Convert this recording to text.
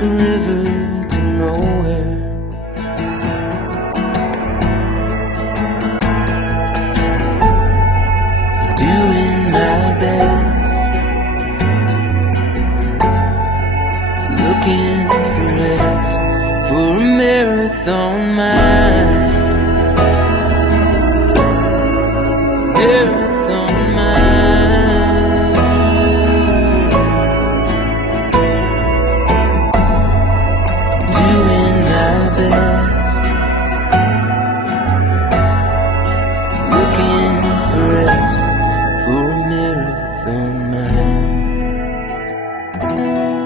a river to nowhere. Doing my best, looking for rest, for a marathon. My